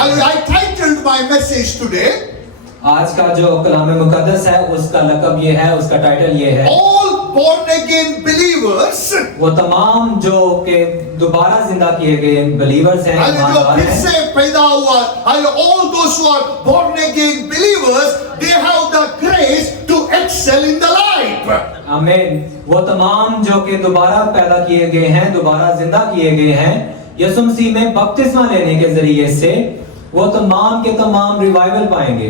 I titled my message today, आज का जो कलाम मुकद्दस है उसका लक़ब ये है, उसका टाइटल ये है, all born again believers, वो तमाम जो के दोबारा जिंदा किए गए believers हैं, जो ईमानदार फिर हैं, से पैदा हुआ, all those who are born again believers, they have the grace to excel in the life. आमीन। वो तमाम जो के दोबारा पैदा किए गए हैं, दोबारा जिंदा किए गए हैं, यीशु मसीह में बपतिस्मा लेने के जरिए से वो तमाम के तमाम रिवाइवल पाएंगे।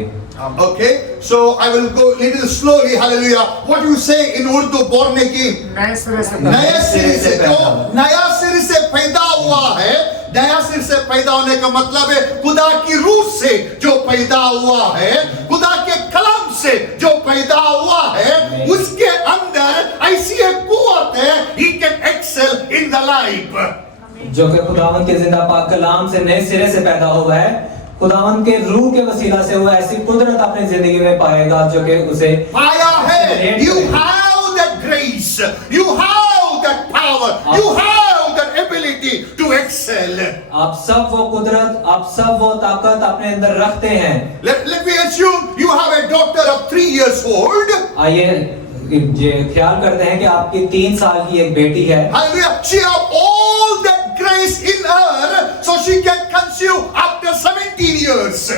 Okay, so I will go little slowly. Hallelujah. What you say in Urdu, born again? नए सिरे से नया सिरे से, जो नया सिरे से पैदा हुआ है, नया सिरे से पैदा होने का मतलब है खुदा की रूह से जो पैदा हुआ है, खुदा के कलाम से जो पैदा हुआ है, उसके अंदर ऐसी एक कुव्वत है, he can excel in the life. जो कि खुदावंद के जिंदा पाक कलाम से नए सिरे से पैदा हुआ है, खुदावंद के रूह के वसीला से वो ऐसी कुदरत अपनी जिंदगी में पाएगा जो कि उसे पाया है। You have that grace, you have that power, you have that ability to excel. आप सब वो कुदरत, आप सब वो ताकत अपने अंदर रखते हैं। Let me assume you have a daughter of 3 years old. आइए ये ख्याल करते हैं कि आपकी 3 साल की एक बेटी है। Hallelujah. She have all that grace in her, so she can conceive after 17 years.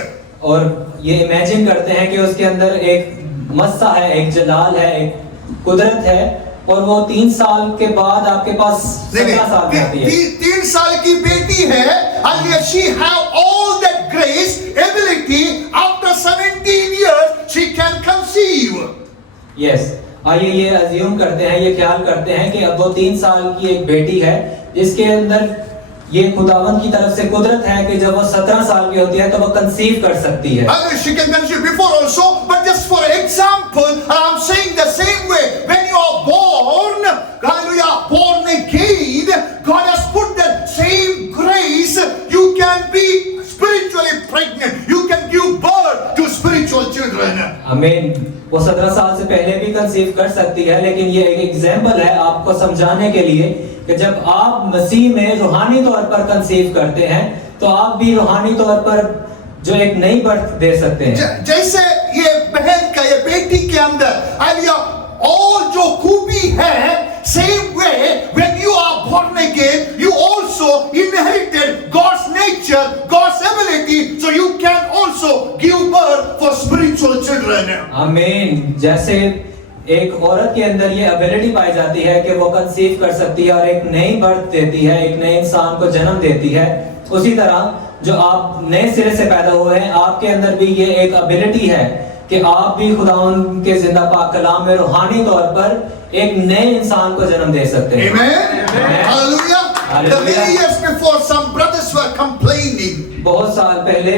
और ये इमेजिन करते हैं कि उसके अंदर एक मस्सा है, एक जलाल है, एक कुदरत है, और वो 3 साल के बाद आपके पास 17 साल में आती है। 3 साल की बेटी है, and she have all that grace, ability. After 17 years, she can conceive. Yes. आइए ये अज्यूम करते हैं, ये ख्याल करते हैं कि अब वो 3 साल की एक बेटी है जिसके अंदर ये खुदावंद की तरफ से कुदरत है कि जब वो 17 साल की होती है तो वो कंसीव कर सकती है। She can conceive before also, but just for example, I'm saying the same way. When you are born, hallelujah, born again, God has put that same grace. You can be spiritually pregnant. You can give birth to spiritual children. आमीन। वो 17 साल से पहले भी conceive कर सकती है, लेकिन ये एक एग्जाम्पल है आपको समझाने के लिए कि जब आप मसीह में रूहानी तौर पर कंसीव करते हैं तो आप भी रूहानी तौर पर जो एक नई बर्थ दे सकते हैं। जैसे ये बहन का, ये बेटी के अंदर और जो खूबी है, same way when you are born again, you also inherited God's nature, God's ability, so you can also give birth for spiritual children. आमीन। जैसे एक औरत के अंदर ये एबिलिटी पाई जाती है कि वो कंसीव कर सकती है और एक नई बर्थ देती है, एक नए इंसान को जन्म देती है, उसी तरह जो आप नए सिरे से पैदा हुए हैं आपके अंदर भी ये एक एबिलिटी है कि आप भी खुदावंद के जिंदा पाक कलाम में रूहानी तौर पर एक नए इंसान को जन्म दे सकते हैं। Amen. Hallelujah. The many years before, some brothers were complaining. बहुत साल पहले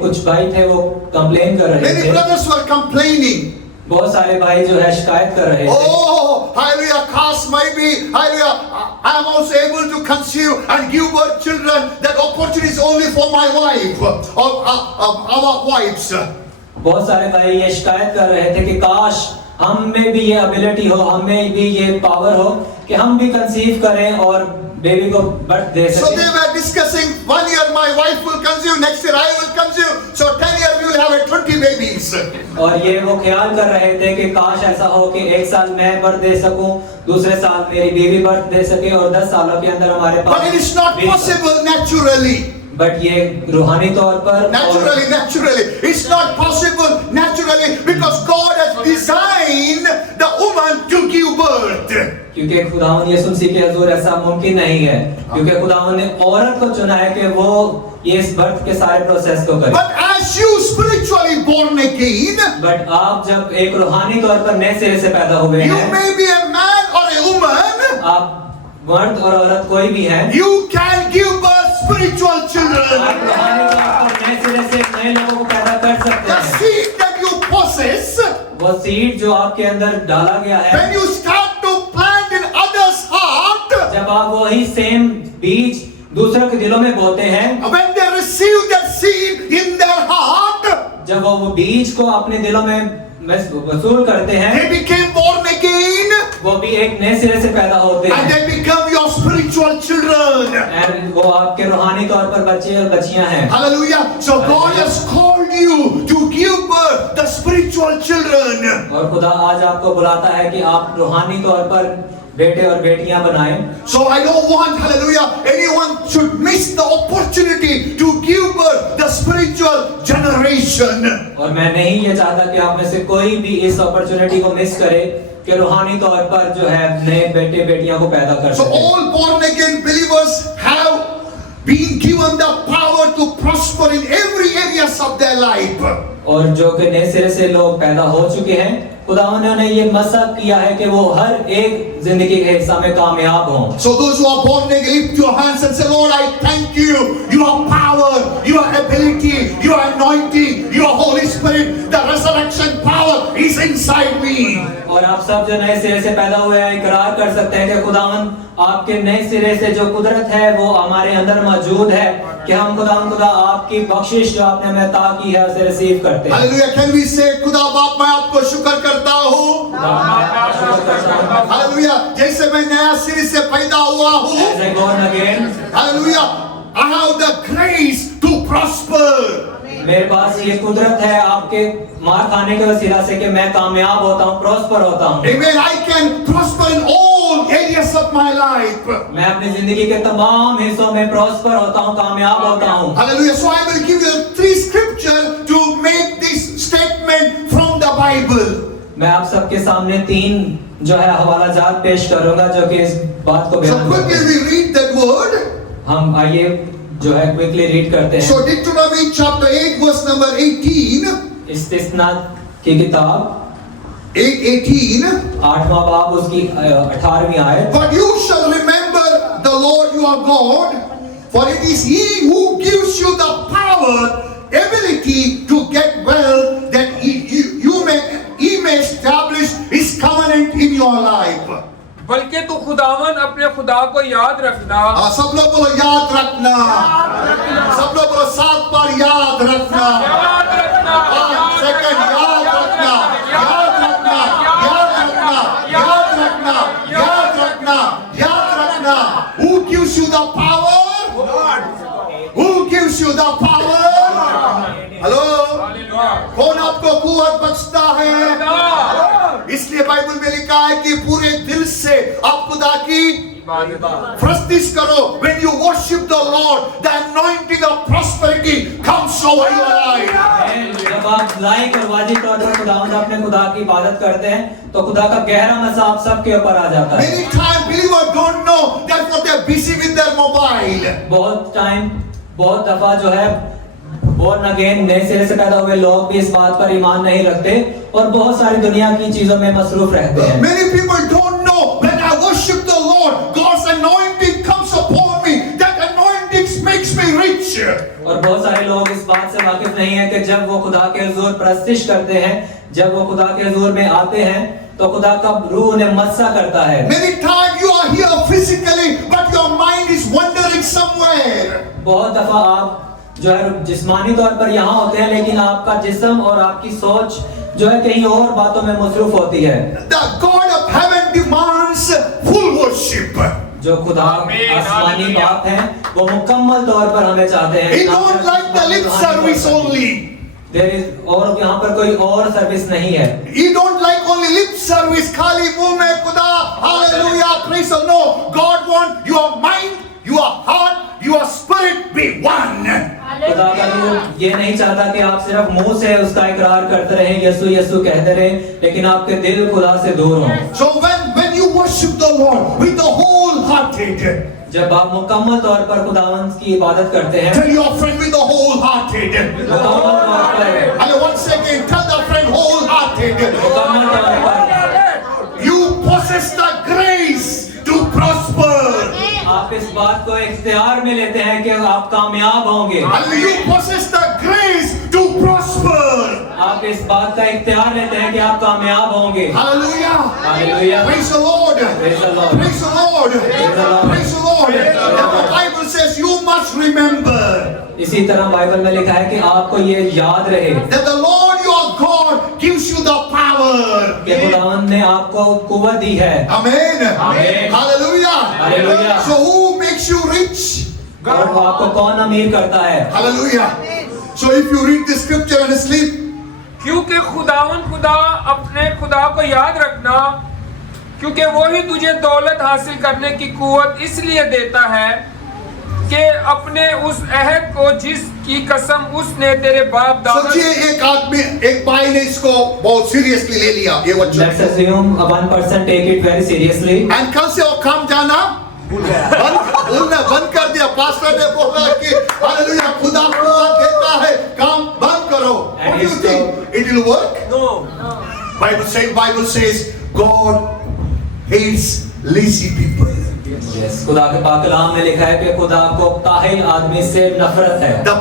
कुछ भाई थे वो कंप्लेन कर रहे Many थे। brothers were complaining. बहुत सारे भाई जो है शिकायत कर रहे थे। Oh, hallelujah, cause maybe, hallelujah, I am also able to conceive and give birth children. That opportunity is only for my wife or our wives. बहुत सारे भाई ये शिकायत कर रहे थे कि काश हम में भी ये एबिलिटी हो, हमें भी ये पावर हो कि हम भी कंसीव करें और बेबी को बर्थ दे So सकें। they were discussing, 1 year my wife will conceive, next year I will conceive, so 10 years we will have 20 babies. और ये वो ख्याल कर रहे थे कि काश ऐसा हो कि 1 साल मैं बर्थ दे सकूं, दूसरे साल मेरी बीवी बर्थ दे सके और 10 सालों के अंदर हमारे पास। But it is not possible naturally. But ये रूहानी तौर पर Naturally, it's not possible naturally because God has designed the woman to give birth. क्योंकि खुदावंद यीशु मसीह के हुजूर ऐसा मुमकिन नहीं है, क्योंकि खुदावंद ने औरत को चुना है कि वो ये इस बर्थ के सारे प्रोसेस को करे। But as you spiritually born again, but आप जब एक रूहानी तौर पर नए सिरे से पैदा हुए you हैं, may be a man or a woman, आप मर्द और औरत कोई भी हैं, you can give birth spiritual children. आप रूहानी तौर पर नए सिरे से नए लोगों को पैदा कर सकते The हैं। seed that you possess, वो सीड जो आपके अंदर डाला गया है, when you start to plant in others' heart, जब आप वही सेम बीज दूसरों के दिलों में बोते हैं, when they receive that seed in their heart, जब वो बीज को अपने दिलों में वसूल करते हैं, they became born again वो भी एक नए सिरे से पैदा होते and हैं they become your spiritual spiritual children. And वो आपके रूहानी तौर पर बच्चे और बच्चियां हैं। Hallelujah. So God has called you to give birth the spiritual children. और खुदा आज आपको बुलाता है कि आप रूहानी तौर पर बेटे और बेटियां बनाएं। So I don't want, hallelujah, anyone should miss the opportunity to give birth the spiritual generation. और मैं नहीं ये चाहता कि आप में से कोई भी इस अपॉर्चुनिटी को मिस करे कि रूहानी तौर पर जो है नए बेटे बेटियां को पैदा कर So सके। all born again believers have been given the power to prosper in every areas of their life. और जो कि नए सिरे से लोग पैदा हो चुके हैं, खुदावंद ने ये मशक किया है कि वो हर एक जिंदगी के हिस्सा में कामयाब हों। So those who are born again, lift your hands and say, Lord, I thank you. Your power, your ability, your anointing, your Holy Spirit, the resurrection power is inside me. और आप सब जो नए सिरे से पैदा हुए हैं इकरार कर सकते हैं कि खुदावंद आपके नए सिरे से जो कुदरत है वो हमारे अंदर मौजूद है कि हम खुदा आपकी बख्शिश जो आपने हमें अता की है उसे रिसीव करते हैं। Hallelujah. Can we say, खुदा बाप मैं आपको शुक्र करता हूँ। Hallelujah. जैसे मैं नया सिरे से पैदा हुआ हूँ। As I born again, Hallelujah. I have the grace to prosper. मेरे पास ये कुदरत है आपके मार खाने के वसीला से कि मैं कामयाब होता हूँ, प्रॉस्पर होता हूँ। Amen. I can prosper in all areas of my life. मैं अपनी जिंदगी के तमाम हिस्सों में प्रॉस्पर होता हूँ, कामयाब होता हूँ। Hallelujah. So I will give you 3 scripture to make this statement from the Bible. मैं आप सबके सामने 3 जो है हवाला जात पेश करूंगा जो कि इस बात को So बयान quickly करते हैं। we read that word. हम आइए जो है क्विकली रीड करते हैं। So Deuteronomy chapter 8 verse number 18. इस्तिस्ना की किताब 8:18. 8वां बाब उसकी 18वीं आयत। But you shall remember the Lord your God, for it is He who gives you the power, ability to get wealth, that He may establish His covenant in your life. बल्कि तू खुदावन अपने खुदा को याद रखना। सब लोग बोलो याद रखना। सब लोग बोलो 7 बार याद रखना। याद रखना। सेकंड याद रखना। याद रखना। याद रखना। याद रखना। याद रखना। याद रखना। Who gives you the power? Who gives you the power? Hello, कौन आपको कुव्वत बख्शता है? इसलिए बाइबल में लिखा है कि पूरे दिल से आप खुदा की प्रस्तुति करो। When you worship the Lord, the anointing of prosperity comes over your life. जब आप लाइक और वाजिब तौर पर खुदावंद अपने खुदा की इबादत करते हैं तो खुदा का गहरा मसा आप सबके ऊपर आ जाता है। Many times believers don't know, therefore they are busy with their mobile. बहुत दफा जो है born again नए सिरे से पैदा हुए लोग भी इस बात पर ईमान नहीं रखते और बहुत सारी दुनिया की चीजों में मसरूफ रहते हैं। Many people don't know when I worship the Lord, God's anointing comes upon me. That anointing makes me rich. और बहुत सारे लोग इस बात से वाकिफ नहीं है कि जब वो खुदा के हुजूर प्रस्तिश करते हैं, जब वो खुदा के हुजूर में आते हैं तो खुदा का रूह उन्हें मस्सा करता है। Many times you are here physically, but your mind is wandering somewhere. बहुत दफा आप जो है जिस्मानी तौर पर यहाँ होते हैं लेकिन आपका जिस्म और आपकी सोच जो है कहीं और बातों में मसरूफ होती है। The God of heaven demands full worship. जो खुदा आसमानी बाप हैं वो मुकम्मल तौर पर हमें चाहते हैं। He don't like the lip service only. There is और यहाँ पर कोई और सर्विस नहीं है। He don't like only lip service. खाली मुंह में खुदा hallelujah praise the Lord. God want your mind, your heart, your spirit be one. खुदा का रूह ये नहीं चाहता कि आप सिर्फ मुंह से उसका इकरार करते रहें, यीशु यीशु कहते रहें, लेकिन आपके दिल खुदा से दूर हों। So when you worship the Lord with the whole hearted, जब आप मुकम्मल तौर पर खुदावंद की इबादत करते हैं, tell your friend with the whole hearted. मुकम्मल तौर पर, And once again tell the friend whole hearted. मुकम्मल तौर पर You possess the grace to prosper. आप इस बात को इख्तियार में लेते हैं कि आप कामयाब होंगे। And you possess the grace to prosper. आप इस बात का इख्तियार लेते हैं कि आप कामयाब होंगे। Hallelujah. Hallelujah. Praise the Lord. Praise the Lord. Praise the Lord. Praise the Lord. Praise the Lord. And the Bible says you must remember इसी तरह बाइबल में लिखा है कि आपको ये याद रहे that the Lord your God gives you the power. कि खुदावंद ने आपको कुव्वत दी है। Amen. Amen. Hallelujah. Hallelujah. So who makes you rich? और आपको कौन अमीर करता है? Hallelujah. So if you read the scripture and sleep, क्योंकि खुदा अपने खुदा को याद रखना, क्योंकि वो ही तुझे दौलत हासिल करने की कुव्वत इसलिए देता है कि अपने उस अहद को जिसकी कसम उसने तेरे बाप दादा। सोचिए एक भाई ने इसको बहुत सीरियसली ले लिया ये वचन। Let's assume one person take it very seriously. And कल से वो काम जाना बंद कर दिया। पास्टर ने बोला कि हालेलुया खुदा कुव्वत देता है, काम बंद करो। What do you think? It will work? No. Bible says God hates lazy people. Yes, खुदा के पाक कलाम में लिखा है कि खुदा को काहिल आदमी से नफरत है। The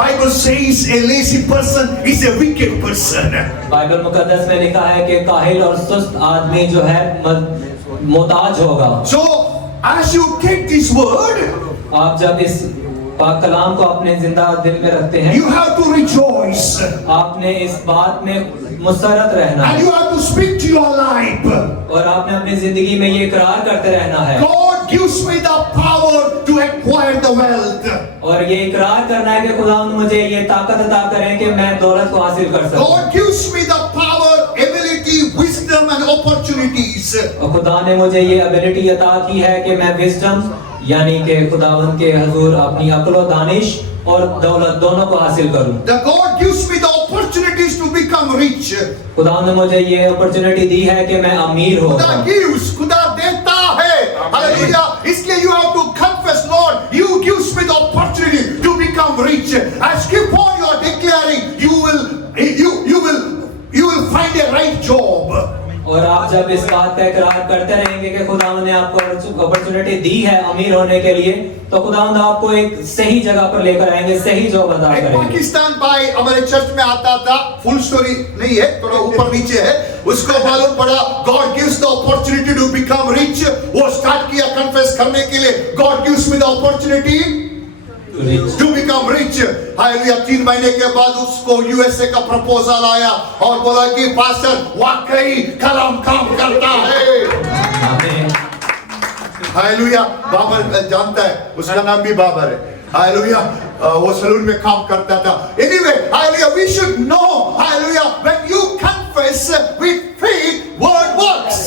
Bible says a lazy person is a wicked person. Bible मुकद्दस में लिखा है कि काहिल और सुस्त आदमी जो है मोहताज होगा। So as you take this word, आप जब इस पाक कलाम को अपने जिंदा दिल में रखते हैं, you have to rejoice. आपने इस बात में मुसरत रहना And है you have to speak to your life. और आपने अपनी जिंदगी में ये इकरार करते रहना है। God gives me the power to acquire the wealth. और ये इकरार करना है कि खुदा मुझे ये ताकत अता करें कि मैं दौलत को हासिल कर सकूं। God gives me the power, ability, wisdom and opportunities. और खुदा ने मुझे ये एबिलिटी अता की है कि मैं विजडम यानी कि खुदावंद के हुजूर अपनी अक्ल और दानिश और दौलत दोनों को हासिल करूं। The God gives me the opportunities to become rich. खुदा ने मुझे ये अपॉर्चुनिटी दी है कि मैं अमीर हो खुदा gives, खुदा देता है। हालेलुया। इसलिए you have to confess, Lord, you gives me the opportunity to become rich. As keep on you are declaring, you will find a right job. और आप जब इस बात का इकरार करते रहेंगे कि खुदा ने आपको अपॉर्चुनिटी दी है अमीर होने के लिए, तो खुदा आपको एक सही जगह पर लेकर आएंगे, सही जॉब अदा एक करेंगे। पाकिस्तान भाई हमारे चर्च में आता था, फुल स्टोरी नहीं है, थोड़ा ऊपर नीचे है। उसको मालूम पड़ा God gives the opportunity to become rich. वो स्टार्ट किया कन्फेस करने के लिए, God gives me the opportunity to become rich. Hallelujah. 3 महीने के बाद उसको यूएसए का प्रपोजल आया और बोला कि पास्टर वाकई कलाम काम करता है। हालेलुया। बाबर जानता है, उसका नाम भी बाबर है। हालेलुया। वो सलून में काम करता था। Anyway, hallelujah, we should know, hallelujah, when you confess with faith, word works.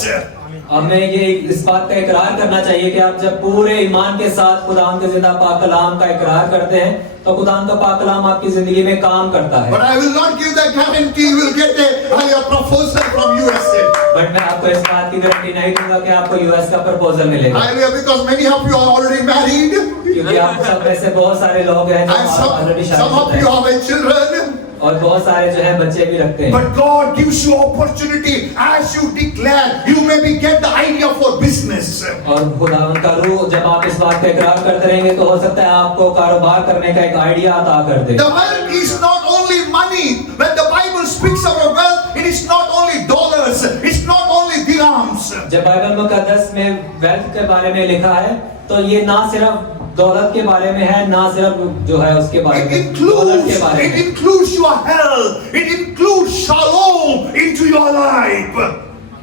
हमें ये इस बात का इकरार करना चाहिए कि आप जब पूरे ईमान के साथ खुदा के जिंदा पाक कलाम का इकरार करते हैं तो खुदा का पाक कलाम आपकी जिंदगी में काम करता है। But I will not give the guarantee you will get a proposal from USA. But मैं आपको इस बात की गारंटी नहीं दूंगा कि आपको यूएस का प्रपोजल मिलेगा। Hallelujah, because many of you are already married. क्योंकि आप सब में से बहुत सारे लोग हैं जो And already some of you शादी have children. और बहुत सारे जो है बच्चे भी रखते हैं। But God gives you opportunity as you declare. You maybe get the idea for business. और खुदा उनका रूह जब आप इस बात का इकरार करते रहेंगे तो हो सकता है आपको कारोबार करने का एक आइडिया अता कर दे। The wealth is not only money. When the Bible speaks about wealth, it is not only dollars. It's not only dirhams. जब बाइबल मुकद्दस में वेल्थ के बारे में लिखा है तो ये ना सिर्फ दौलत के बारे में है, ना सिर्फ जो है उसके बारे में, दौलत के बारे में। It includes your health. It includes shalom into your life.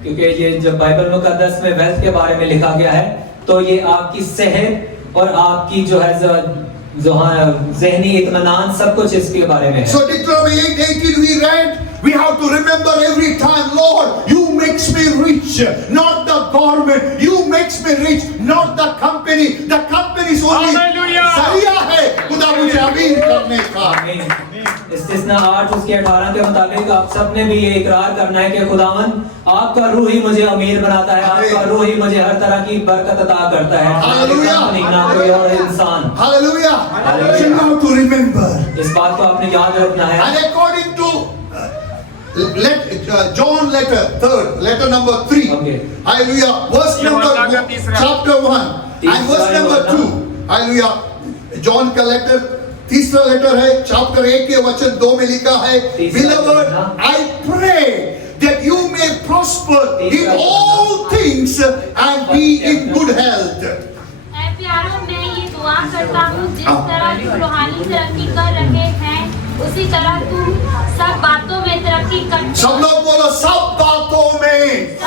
क्योंकि ये जब बाइबल मुकद्दस में वेल्थ के बारे में लिखा गया है तो ये आपकी सेहत और आपकी जो है ज़हनी इत्मीनान सब कुछ इसके बारे में है। So Deuteronomy 8:18 we read, we have to remember every time, Lord, you makes me rich, not the government. You makes me rich, not the company. The company is only Hallelujah. जरिया है खुदा मुझे अमीर करने का। इस्तिस्ना 8 उसके 18 के मुताबिक आप सबने भी ये इकरार करना है कि खुदावन आपका रूह ही मुझे अमीर बनाता है, आपका रूह ही मुझे हर तरह की बरकत अता करता है। हालेलुया। ना कोई और इंसान। Hallelujah. Hallelujah. You have to remember. इस बात को आपने याद रखना है। And according to John letter number 3. Okay. Hallelujah. Verse number chapter 1 and verse number 2. Hallelujah. John का लेटर तीसरा लेटर है, चैप्टर 1 के वचन 2 में लिखा है, Beloved, I pray that you may prosper in all things and be in good health. प्यारों, मैं ये दुआ करता हूँ जिस तरह तुम रूहानी तरक्की कर रहे हैं उसी तरह तुम सब बातों में तरक्की करते सब लोग बोलो सब बातों में,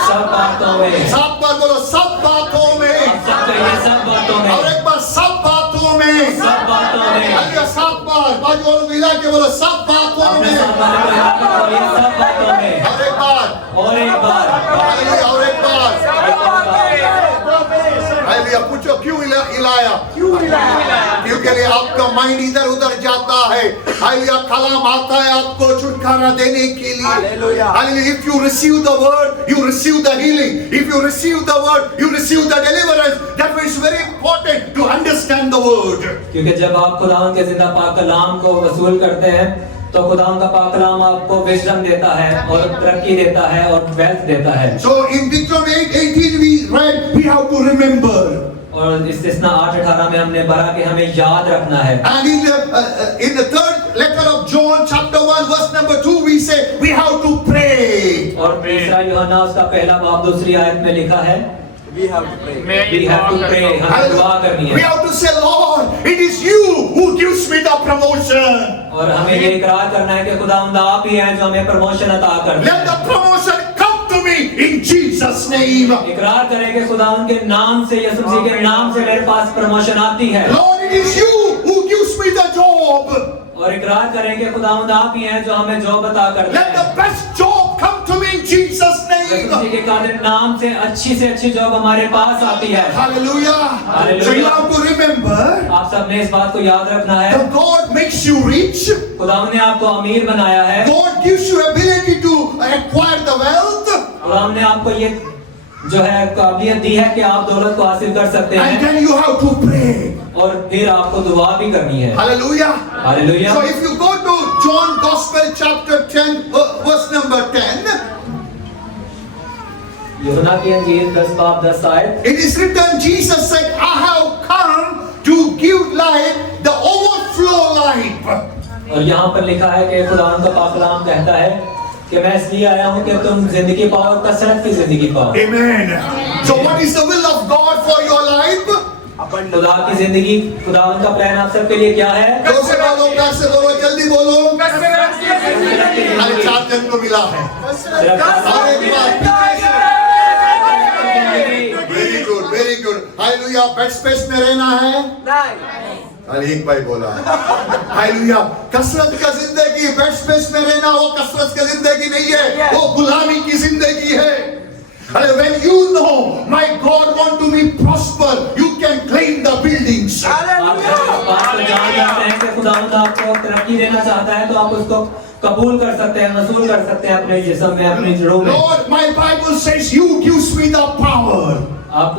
सब बातों में, सब बार बोलो सब बातों में, सब कहिए सब बातों में, और एक बार सब बातों में, सब बातों में, अरे सब बार बाजू वालों मिला के बोलो सब बातों अपने में, साथ वाले को हिला के बोलिए सब बातों में, और एक बार, और एक बार, हालेलुया, और एक बार, हालेलुया। पूछो क्यों हिलाया? क्योंकि आपका माइंड इधर उधर जाता है। हालेलुया, कलाम आता है आपको छुटकारा देने के लिए। Hallelujah, if you receive the word, you receive the healing. If you receive the word, you receive the deliverance. That is very important to understand the word. क्योंकि जब आप खुदावंद के जिंदा पाक कलाम को वसूल करते हैं तो खुदावंद का पाक कलाम आपको विजडम देता है और तरक्की देता है और वेल्थ देता है। So in Deuteronomy 8:18 we read, we have to remember. और इस्तिस्ना 8:18 में हमने पढ़ा कि हमें याद रखना है। And in the third letter of John chapter 1 verse number 2 we say we have to pray. और तीसरा यूहन्ना उसका पहला बाब दूसरी आयत में लिखा है We have to pray. We have to pray, हमें दुआ करनी We है have to say, Lord, it is you who gives me the promotion. और हमें ये इकरार करना है कि खुदावंद आप ही हैं जो हमें प्रमोशन अता करते Let the हैं। promotion come to me in Jesus' name. इकरार करें कि खुदावंद के नाम से, यीशु मसीह के नाम से मेरे पास प्रमोशन आती है। Lord, it is you who gives me the job. और इकरार करें कि खुदावंद आप ही हैं जो हमें जॉब अता करते Let the हैं। best job come to me in Jesus' Yeshu Masih name. के कादिर नाम से अच्छी जॉब हमारे पास आती है। Hallelujah. Hallelujah. So you have to remember आप सबने इस बात को याद रखना है। that God makes you rich. खुदावंद ने आपको अमीर बनाया है। God gives you ability to acquire the wealth. खुदावंद ने आपको ये जो है काबिलियत दी है कि आप दौलत को हासिल कर सकते And हैं then you have to pray. और फिर आपको दुआ भी करनी है। Hallelujah. Hallelujah. So if you go to John Gospel chapter 10 verse number 10, यूहन्ना की इंजील 10 बाब 10 आयत, it is written, Jesus said, I have come to give life, the overflow life. और यहाँ पर लिखा है कि खुदावंद का पाक कलाम कहता है कि मैं इसलिए आया हूँ कि तुम जिंदगी पाओ और कसरत की जिंदगी पाओ। Amen. So what is the will of God for your life? खुदा की जिंदगी, खुदावंद का प्लान आप सबके लिए क्या है? जोर से बोलो, जल्दी बोलो। अरे 4 जन को मिला है। और एक बार very good. Hallelujah. Bed space में रहना है। अरे एक भाई बोला हालेलुया। कसरत का जिंदगी बेड स्पेस में रहना वो कसरत की जिंदगी नहीं है, वो गुलामी की जिंदगी है। When you know my God want to be prosper, you can claim the buildings. आप जब बात को जान जाते हैं कि खुदावंद आपको तरक्की देना चाहता है तो आप उसको कबूल कर सकते हैं, वसूल कर सकते हैं अपने जिस्म में, अपनी जड़ों में। Lord, my Bible says you gives me the power. आप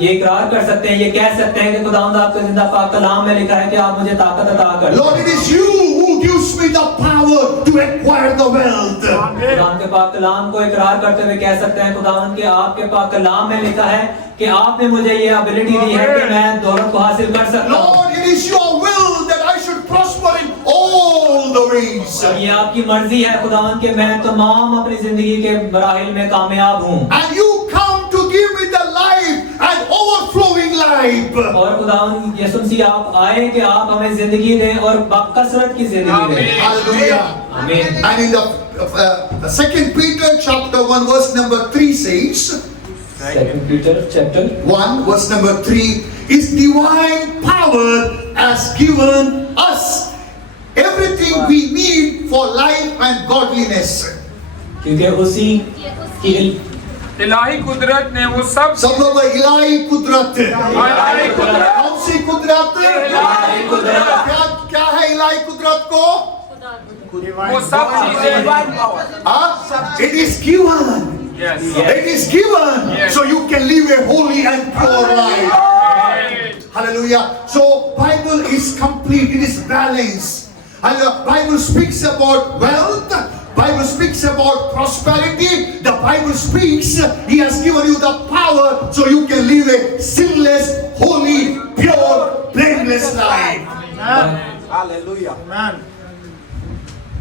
ये इकरार कर सकते हैं, ये कह सकते हैं कि खुदावंद आपके जिंदा पाक कलाम में लिखा है कि आप मुझे ताकत अता कर। Lord, it is you who gives me the power to acquire the wealth. खुदावंद के पाक कलाम को इकरार करते हुए कह सकते हैं खुदावंद के आपके पाक कलाम में लिखा है कि आपने मुझे ये एबिलिटी दी है कि मैं दौलत को हासिल कर सकता हूँ। Lord, it is your will that I should prosper in all the ways. और ये आपकी मर्जी है खुदावंद कि मैं तमाम अपनी जिंदगी के मराहिल में कामयाब हूँ। And you come to give me the life and overflowing life. और खुदावंद यीशु मसीह आप आए कि आप हमें जिंदगी दें और बाकसरत की जिंदगी दें। Hallelujah. आमीन। And in the 2 Peter chapter 1 verse number 3 says, 2 Peter chapter 1 verse number 3 is divine power has given us everything we need for life and godliness. क्योंकि उसी की इलाही कुदरत ने वो सब लोग इलाही कुदरत। इलाही कुदरत कौन सी कुदरत? इलाही कुदरत। क्या है इलाही कुदरत को? वो सब चीजें It is given. Yes. It is given. Yes. So you can live a holy and pure life. Hallelujah. So Bible is complete. It is balanced. And the Bible speaks about wealth. Bible speaks about prosperity. The Bible speaks, He has given you the power so you can live a sinless, holy, pure, blameless life. Hallelujah.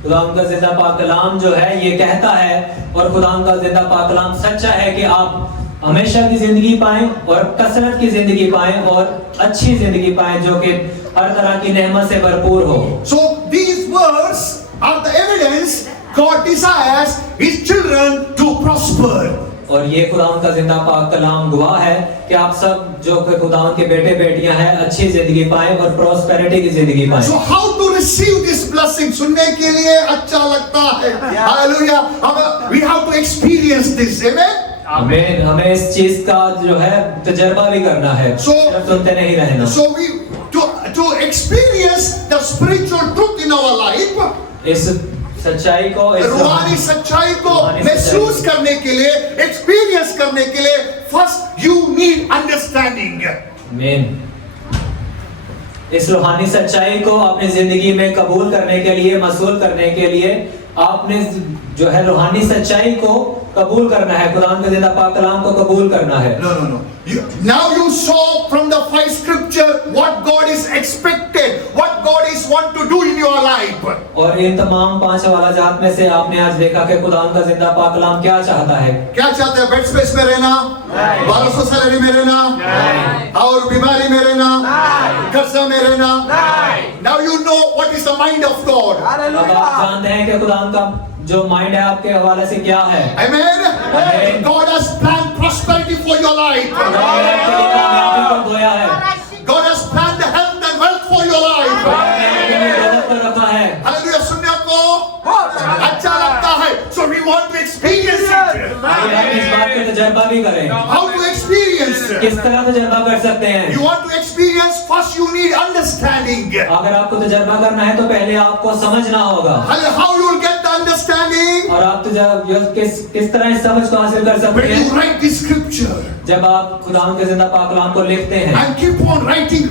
खुदा उनका जिंदा पाक कलाम जो है ये कहता है और खुदा उनका जिंदा पाक कलाम सच्चा है कि आप हमेशा की जिंदगी पाएं और कसरत की जिंदगी पाएं और अच्छी जिंदगी पाएं जो कि हर तरह की नेमत से भरपूर हो। So these words words are the evidence God desires His children to prosper. और ये खुदावंद का जिंदा पाक कलाम गवाह है कि आप सब जो खुदावंद के बेटे बेटियां हैं अच्छी जिंदगी पाएं और प्रॉस्पेरिटी की जिंदगी पाएं। So how to receive this blessing? सुनने के लिए अच्छा लगता है। Hallelujah. We have to experience this. Amen. हमें इस चीज का जो है तजर्बा भी करना है, सिर्फ सुनते नहीं रहना। So we to experience the spiritual truth in our life. इस सच्चाई को, रूहानी सच्चाई को महसूस करने के लिए, एक्सपीरियंस करने के लिए, फर्स्ट यू नीड अंडरस्टैंडिंग। आमीन। इस रूहानी सच्चाई को अपनी जिंदगी में कबूल करने के लिए, मसूल करने के लिए आपने जो है रूहानी सच्चाई को कबूल करना है, कुरान का जिंदा पाक कलाम को कबूल करना है। No. Now you saw from the 5 scripture what God is expected, what God is want to do in your life. और इन तमाम 5 हवालाजात में से आपने आज देखा कि कुरान का जिंदा पाक कलाम क्या चाहता है। क्या चाहता है? बेड स्पेस में रहना, 1200 सैलरी में रहना, और बीमारी में रहना, कर्जा में रहना। Now you know what is the mind of God. अब आप जानते हैं कि कुरान का जो माइंड है आपके हवाले से क्या है। Amen. God has planned prosperity for your life. God has planned the health and wealth for your life. Hallelujah. सुनने को अच्छा लगता है। So we want to experience it. इस बात का तजर्बा भी करें। How to experience? किस तरह तजर्बा कर सकते हैं? You want to experience? First you need understanding. अगर आपको तजर्बा करना है तो पहले आपको समझना होगा। How you will get the understanding? और आप किस तरह इस समझ को हासिल कर सकते When हैं? you write the scripture. जब आप खुदावंद के जिंदा पाक कलाम को लिखते हैं। And keep on writing.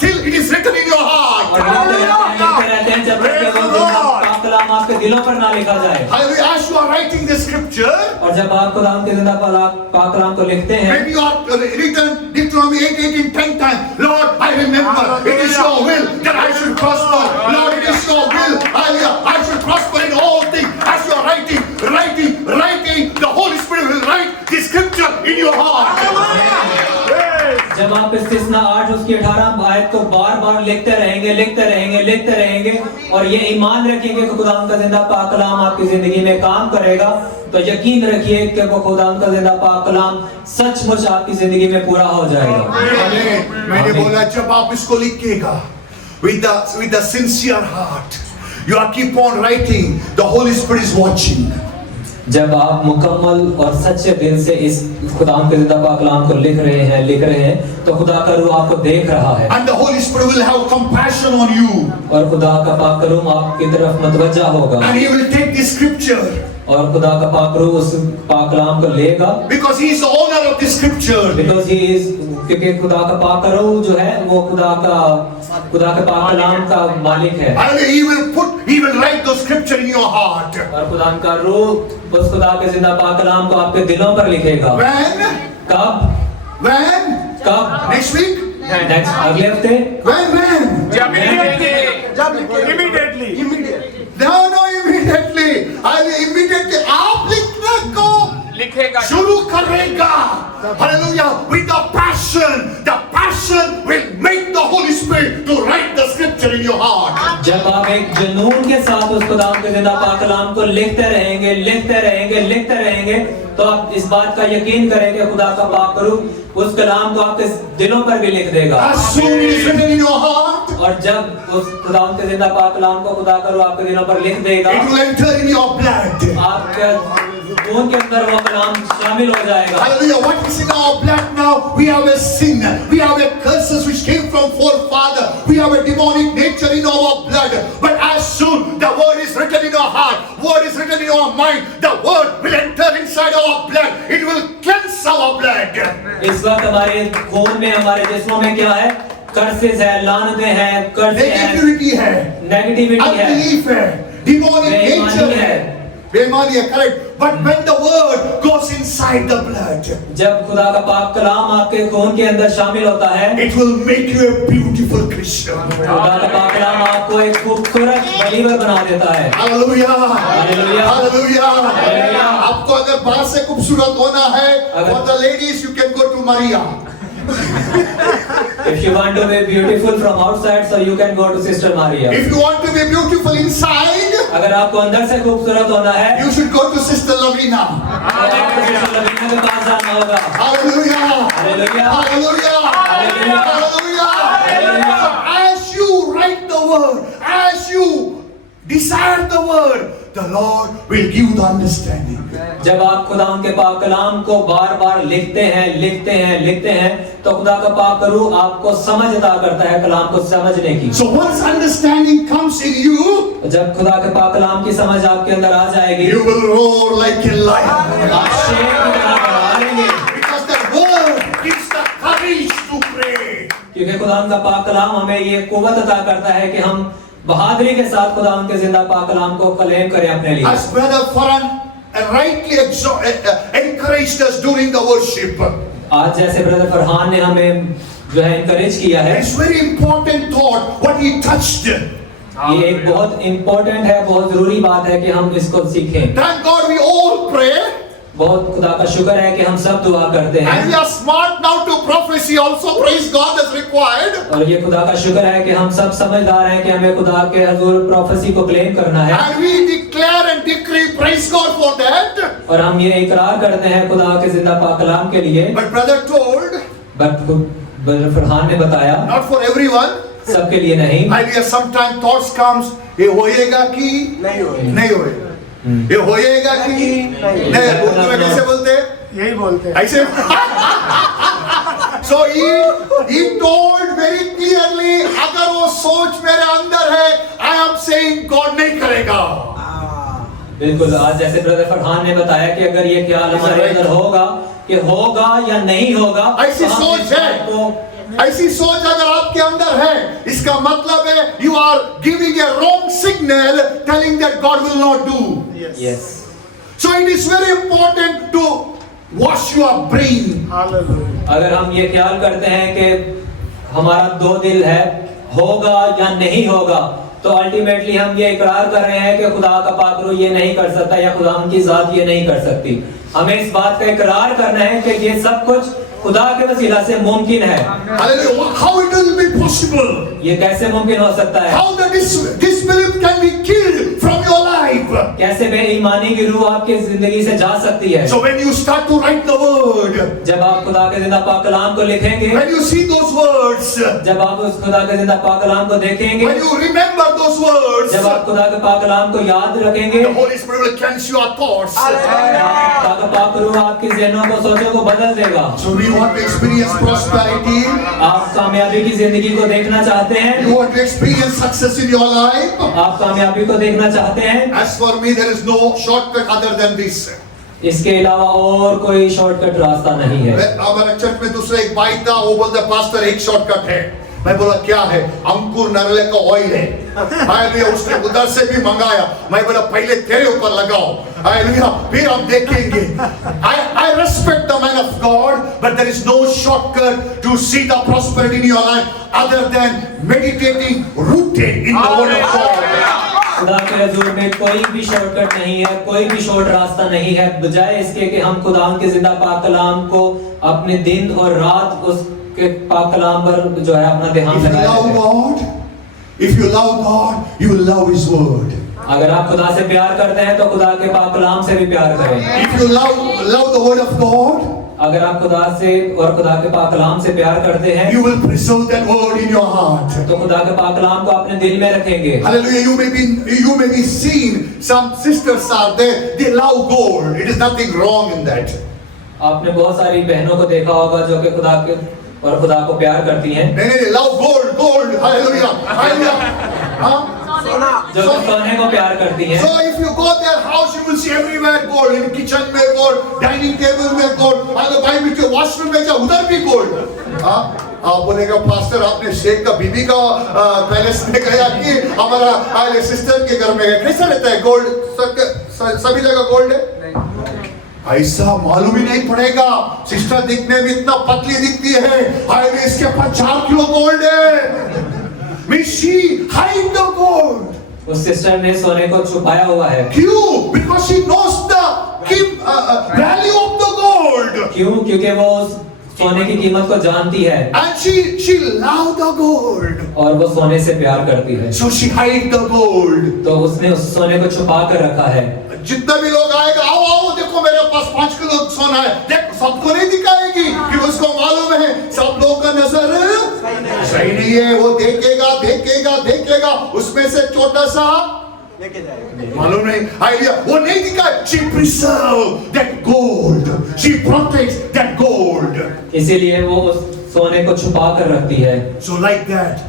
Still it is written in your heart. और लिखते रहते हैं जब तक कि वो जिंदा पाक कलाम आपके दिलों पर ना लिखा जाए। Hallelujah. As you are writing the scripture. और जब आप खुदावंद के जिंदा पाक कलाम को लिखते हैं। Maybe you are written Deuteronomy 8:18 10 times. Lord, I remember it is your will that I should prosper. Lord, it is your will. I should prosper in all things. As you are writing, the Holy Spirit will write the scripture in your heart. जब आप इस्तिस्ना 8 उसकी 18 आयत को बार-बार लिखते रहेंगे और ये ईमान रखेंगे कि खुदावंद का जिंदा पाक कलाम आपकी जिंदगी में काम करेगा, तो यकीन रखिए कि वो खुदावंद का जिंदा पाक कलाम सचमुच आपकी जिंदगी में पूरा हो जाएगा। मैंने बोला जब आप इसको लिखिएगा with the sincere heart, you are keep on writing, the Holy Spirit is watching. जब आप मुकम्मल और सच्चे दिल से इस खुदावंद के जिंदा पाक कलाम को लिख रहे हैं तो खुदा का रूह आपको देख रहा है। And the Holy Spirit will have compassion on you. और खुदा का पाक रूह आपकी तरफ मुतवज्जा होगा। And He will take the scripture. और खुदा का पाक रूह उस पाक कलाम को लेगा। Because He is the owner of the scripture. Because He is, क्योंकि खुदा का पाक रूह जो है वो खुदा का पाक कलाम का मालिक है। And He will write the scripture in your heart. और खुदा का रूह उस खुदा के जिंदा पाक कलाम को आपके दिलों पर लिखेगा। When? कब? Next week? नेक्स्ट अगले हफ्ते। When? Immediately. No, immediately. Immediately. आप लिखने को लिखेगा शुरू करेगा। Hallelujah. With the passion will make the Holy Spirit to write the scripture in your heart. जब आप एक जुनून के साथ उस खुदा के जिंदा पाक कलाम को लिखते रहेंगे तो आप इस बात का यकीन करेंगे खुदा का पाक रूह उस कलाम को आपके दिलों पर भी लिख देगा। As soon as it is written in your heart, और जब उस खुदा के जिंदा पाक कलाम को खुदा का रूह आपके दिलों पर लिख देगा, it will enter in your blood. आपके खून के अंदर वो कलाम शामिल हो जाएगा। Hallelujah. What is in our blood now? We have a sin. We have a curses which came from forefather. We have a demonic nature in our blood. But as soon the word is written in our heart, word is written in our mind, the word will enter inside our blood. It will cleanse our blood. इस वक्त हमारे खून में, हमारे जिस्मों में क्या है? Curses है, लानतें हैं, कर्ज है, नेगेटिविटी है, unbelief है, demonic nature है, बेईमानी है, correct. But when the word goes inside the blood, जब खुदा का पाक कलाम आपके खून के अंदर शामिल होता है, it will make you a beautiful Christian. खुदा का पाक कलाम आपको एक खूबसूरत बलीवर बना देता है। Hallelujah. Hallelujah. Hallelujah. Hallelujah. आपको अगर बाहर से खूबसूरत होना है, for the ladies you can go to Maria. If you want to be beautiful from outside, so you can go to Sister Maria. If you want to be beautiful inside, अगर आपको अंदर से खूबसूरत होना है, you should go to Sister Lavina. तो आपको sister Lavina के पास जाना होगा. Hallelujah. Hallelujah. Hallelujah. Hallelujah. Hallelujah. Hallelujah. As you write the word, as you desire the word, the Lord will give the understanding. जब आप खुदा के पाक कलाम को बार बार लिखते हैं, तो खुदा का पाक रूह आपको समझ अता करता है कलाम को समझने की. So once understanding comes in you, जब खुदा के पाक कलाम की समझ आपके अंदर आ जाएगी, you will roar like a lion. आप शेर की तरह दौड़ेंगे. Because the word gives the courage to pray. क्योंकि खुदा का पाक कलाम हमें ये कुव्वत अता करता है कि हम बहादुरी के साथ खुदा के जिंदा पाक कलाम को क्लेम करें अपने लिए. As Brother Farhan rightly encouraged us during the worship. आज जैसे ब्रदर फरहान ने हमें जो है इनकरेज किया है, It's very important thought what he touched. ये एक बहुत इम्पोर्टेंट है, बहुत जरूरी बात है कि हम इसको सीखें. Thank God we all pray. बहुत खुदा का शुक्र है कि हम सब दुआ करते हैं. And we are smart now to prophecy also, praise God, as required. और ये खुदा का शुक्र है कि हम सब समझदार हैं कि हमें खुदा के हजूर प्रोफेसी को क्लेम करना है. And we declare and decree, praise God for that. और हम ये इकरार करते हैं खुदा के जिंदा पाक कलाम के लिए. But brother told, but brother Farhan ने बताया, not for everyone. सबके लिए नहीं. Hallelujah, sometimes thoughts comes, ये होएगा कि नहीं होएगा. नहीं होएगा, ये होएगा कि नहीं. उर्दू में कैसे बोलते हैं? यही बोलते हैं. ऐसे. So he told very clearly, अगर वो सोच मेरे अंदर है, I am saying God नहीं करेगा. बिल्कुल. आज जैसे ब्रदर फरहान ने बताया कि अगर ये ख्याल हमारे अंदर होगा कि होगा या नहीं होगा, ऐसी तो हम सोच इस है. बात को ऐसी सोच अगर आपके अंदर है, इसका मतलब है you are giving a wrong signal telling that God will not do. Yes. So it is very important to wash your brain. Hallelujah. अगर हम ये ख्याल करते हैं कि हमारा दो दिल है, होगा या नहीं होगा, तो अल्टीमेटली हम ये इकरार कर रहे हैं कि खुदा का पाक रूह ये नहीं कर सकता या खुदा की जात ये नहीं कर सकती. हमें इस बात का इकरार करना है कि ये सब कुछ खुदा के वसीला से मुमकिन है. Hallelujah. How it will be possible? ये कैसे मुमकिन हो सकता है? How the disbelief can be killed from your life? कैसे बेईमानी की रूह आपकी जिंदगी से जा सकती है? So when you start to write the word, जब आप खुदा के जिंदा पाक कलाम को लिखेंगे, when you see those words, जब आप उस खुदा के जिंदा पाक कलाम को देखेंगे, when you remember those words, जब आप खुदा के पाक कलाम को याद रखेंगे, the Holy Spirit will cleanse your thoughts. खुदा का पाक रूह आपकी ज़हनों को, सोचों को बदल देगा. So we want to experience prosperity. आप कामयाबी की जिंदगी को देखना चाहते हैं, You want to experience success in your life. आप कामयाबी को देखना चाहते हैं. As for me, there is no shortcut other than this. इसके अलावा और कोई शॉर्टकट रास्ता नहीं है. हमारे चर्च में दूसरा एक भाई था, वो बोलता पास्टर एक शॉर्टकट है. मैं बोला क्या है? अंकुर नारियल का ऑयल है. हालेलुया. उसने उधर से भी मंगाया. मैं बोला पहले तेरे ऊपर लगाओ. हालेलुया. फिर हम देखेंगे. I respect the man of God, but there is no shortcut to see the prosperity in your life other than meditating rooted in the word of God. खुदा के हजूर में कोई भी शॉर्टकट नहीं है, कोई भी शॉर्ट रास्ता नहीं है, बजाय इसके कि हम खुदा के जिंदा पाक कलाम को अपने दिन और रात उसके पाक कलाम पर जो है अपना ध्यान If you लगाएं. love God, if you love God, you will love His word. अगर आप खुदा से प्यार करते हैं तो खुदा के पाक कलाम से भी प्यार करें. If you love the word of God, अगर आप खुदा से और खुदा के पाक कलाम से प्यार करते हैं, you will preserve that word in your heart. तो खुदा के पाक कलाम को अपने दिल में रखेंगे. Hallelujah. You may be seen. Some sisters are there. They love gold. It is nothing wrong in that. आपने बहुत सारी बहनों को देखा होगा जो कि खुदा के और खुदा को प्यार करती हैं, They love gold. Hallelujah. Hallelujah. Huh? जो कि सोने को प्यार करती हैं. So if you go their house, you will see everywhere gold. In kitchen में gold, dining table में gold. अगर भाई बिल्कुल washroom में जाओ, उधर भी gold. हाँ? आप बोलेगा पास्टर आपने शेख का बीबी का पैलेस में गया कि हमारा आले सिस्टर के घर में गया. कैसा रहता है गोल्ड? सभी जगह गोल्ड है? ऐसा मालूम ही नहीं पड़ेगा. सिस्टर दिखने में इतना पतली दिखती है, हाय इसके पास 4 किलो गोल्ड है. She hide the gold. उस सिस्टर ने सोने को छुपाया हुआ है. क्यों? Because she knows the value of the gold. क्यों? क्योंकि वो सोने की कीमत को जानती है And she loved the gold. और वो सोने से प्यार करती है, So she hid the gold. तो उसने उस सोने को छुपा कर रखा है। जितना भी लोग आएगा, आओ आओ देखो मेरे पास 5 किलो सोना है, देखो सबको नहीं दिखाएगी कि उसको मालूम है सब लोगों का नजर सही नहीं है। वो देखेगा देखेगा देखेगा, उसमें से छोटा सा लेके जाएगा। मालूम नहीं, आइडिया वो नहीं दिखाए। She preserve that gold. She protects that gold. इसीलिए वो उस सोने को छुपा कर रखती है। So like that,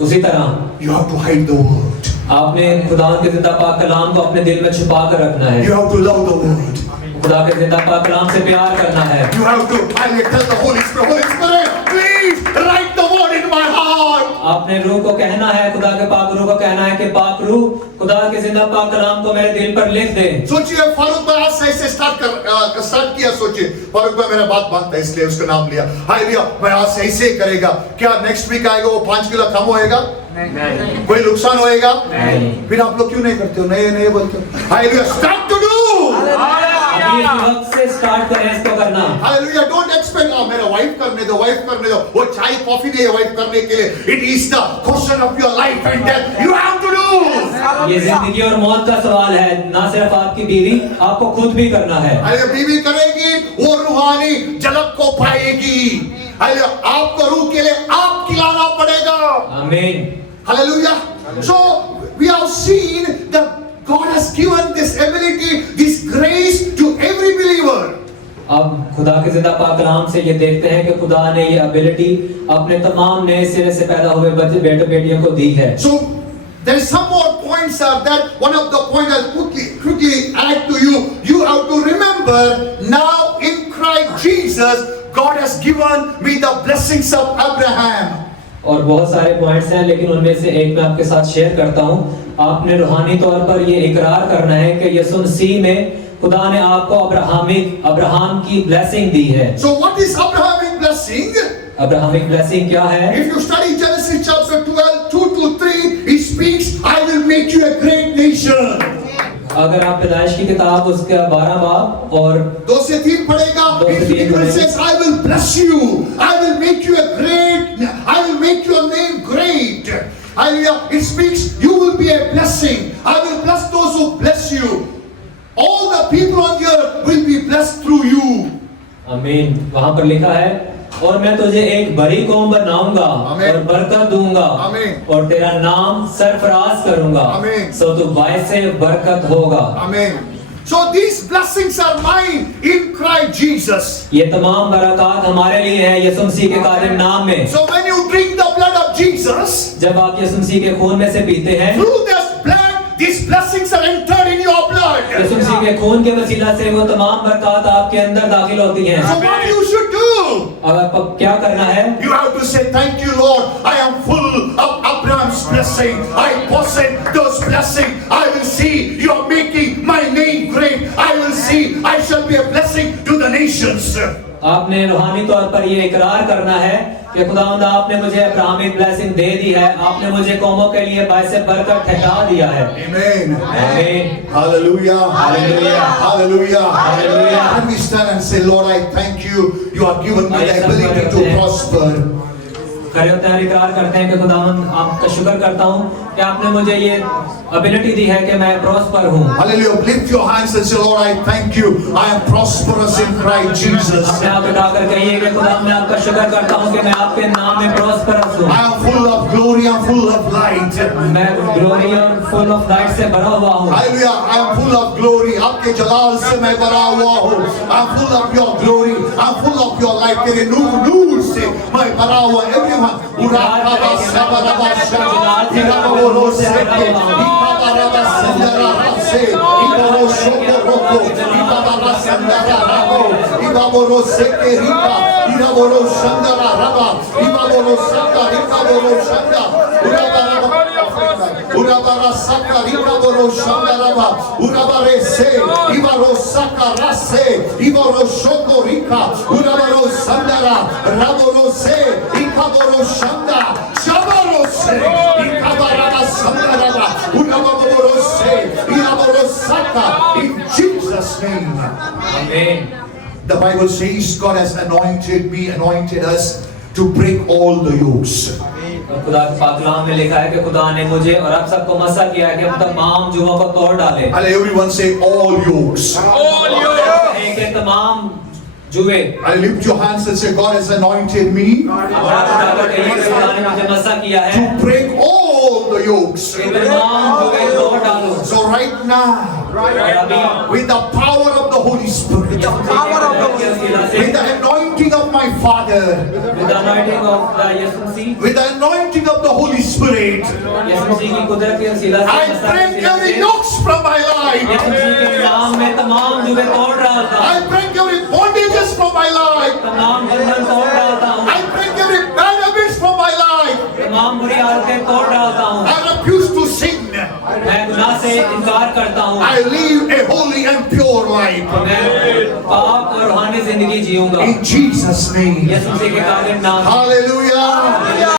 उसी तरह you have to hide the word. आपने खुदा के जिंदा पाक कलाम को अपने दिल में छुपा कर रखना है। You have to love the word. खुदा के जिंदा पाक कलाम से प्यार करना है। You have to, I will tell the Holy Spirit, please write the word in my heart. आपने रूह को कहना है, खुदा के पाक रूह को कहना है कि पाक रूह खुदा के जिंदा पाक कलाम को मेरे दिल पर लिख दे। सोचिए फारूक भाई आज से ऐसे स्टार्ट किया। सोचिए फारूक भाई मेरा बात मानता है इसलिए उसका नाम लिया। हालेलुया, मैं आज से ऐसे ही करेगा। क्या नेक्स्ट वीक आएगा वो 5 किलो कम होएगा? नहीं। कोई नुकसान होएगा? नहीं। फिर आप लोग क्यों नहीं करते हो? नहीं नहीं बोलते हो। Hallelujah, start to do. अभी इस वक्त से स्टार्ट करें इसको करना। हालेलुया, डोंट एक्सपेक्ट मेरा वाइफ करने दो, वाइफ करने दो। वो चाय कॉफी नहीं है वाइफ करने के लिए। It is the question of your life and death. You have to do. ये जिंदगी और मौत का सवाल है, ना सिर्फ आपकी बीवी, आपको खुद भी करना है। हालेलुया, बीवी करेगी वो रूहानी झलक को पाएगी। हालेलुया, आपको रूह के लिए आप खिलाना पड़ेगा। आमीन। Hallelujah. So we have seen that God has given this ability, this grace to every believer. अब खुदा के जिंदा पाक कलाम से ये देखते हैं कि खुदा ने ये एबिलिटी अपने तमाम नए सिरे से पैदा हुए बच्चे बेटे बेटियों को दी है। So there is some more points are that one of the points I'll quickly add to you. You have to remember now in Christ Jesus, God has given me the blessings of Abraham. और बहुत सारे points हैं, लेकिन उनमें से एक मैं आपके साथ शेयर करता हूं। आपने रूहानी तौर पर ये इकरार करना है कि यीशु मसीह में खुदा ने आपको अब्राहम की ब्लेसिंग दी है। So what is Abrahamic blessing? Abrahamic blessing क्या है? If you study Genesis chapter 12, 2-3, it speaks, I will make you a great nation. अगर आप पैदाइश की किताब उसका 12 बाब और 2 से 3 पढ़ेगा, it says, I will bless you, I will make you a great, I will make your name great. Hallelujah. It speaks, you will be a blessing. I will bless those who bless you. All the people on earth will be blessed through you. आमीन। वहां पर लिखा है, और मैं तुझे एक बड़ी कौम बनाऊंगा और बरकत दूंगा और तेरा नाम सरफराज करूंगा, सो तू बायस बरकत होगा। आमीन। So these blessings are mine in Christ Jesus. ये तमाम बरकत हमारे लिए है यीशु मसीह के कादिम नाम में। So when you drink the blood of Jesus, जब आप यीशु मसीह के खून में से पीते हैं, through this blood, these blessings are entered in your blood. यीशु मसीह के खून के वसीला से वो तमाम बरकत आपके अंदर दाखिल होती हैं। So what you should do? अब आपको क्या करना है? You have to say, thank you Lord, I am full of Abraham's blessing. I possess those blessings. I will see you are making my name great. I will see I shall be a blessing to the nations. आपने रूहानी तौर पर ये इकरार करना है कि खुदावंद आपने मुझे अब्राहमिक ब्लेसिंग दे दी है, आपने मुझे कौमों के लिए बायस बरकत ठहरा दिया है। Amen. आमीन। Hallelujah. Hallelujah. Hallelujah. Hallelujah. Let me stand and say, Lord, I thank you. You have given me the ability to prosper. खड़े होते हैं, इकरार करते हैं कि खुदावंद आपका शुक्र करता हूँ कि आपने मुझे ये एबिलिटी दी है कि मैं प्रॉस्पर हूँ। Hallelujah. Lift your hands and say, Lord, I thank you. I am prosperous in Christ Jesus. अपने आप उठाकर कहिए कि खुदा मैं आपका शुक्र करता हूँ कि मैं आपके नाम में प्रॉस्परस हूँ। I am full of glory. I am full of light. मैं ग्लोरी और फुल ऑफ लाइट से भरा हुआ हूँ। Hallelujah. I am full of glory. आपके जलाल से मैं भरा हुआ हूँ। I am full of your glory. I am full of your light. तेरे नूर से मैं भरा हुआ। Everyone. उराकाबा सबराबा शजलात इबाबो से इबाबा संदरा से इबाबो शोको रोको इबाबा संदरा राबो इबाबो से के रिका इबाबो संदरा राबा इबाबो संदा इबाबो संदा उराबा सका इबाबो संदा राबा उराबा से इबाबो सका रासे इबाबो शोको रिका उराबा संदरा राबो से इबाबो संदा शाबारो से इबाबा संदरा राबा उराबा से इबाबो सका in Jesus name. आमीन। The Bible says God has anointed me, anointed us to break all the yokes. और खुदा के पाक कलाम में लिखा है कि खुदा ने मुझे और आप सबको मसा किया है कि हम तमाम जुओं को तोड़ डालें। And everyone say all yokes. All yoke. एक के तमाम जुए। I lift your hands and say, God has anointed me और आप खुदा को कहिए कि खुदा ने मुझे मसा किया है to break all the yokes. कि तमाम जुए तोड़ डालूं। So right now, और अभी with the power of the Holy Spirit, with the anointing of my Father, with the anointing of the Yeshu Masih, with the anointing of the Holy Spirit, यीशु मसीह की कुदरत के वसीला से I break every yokes from my life. यीशु मसीह के नाम में तमाम जुए तोड़ डालता हूं। I break every bondages from my life. तमाम बंधन तोड़ डालता हूं। I break every bad habits from my life. तमाम बुरी आदतें तोड़ डालता हूं। I refuse to sin. मैं गुनाह से इनकार करता हूं। I live a holy and pure life. मैं पाक और रूहानी जिंदगी जीऊंगा। In Jesus' name. यीशु मसीह के कादिर नाम। Hallelujah.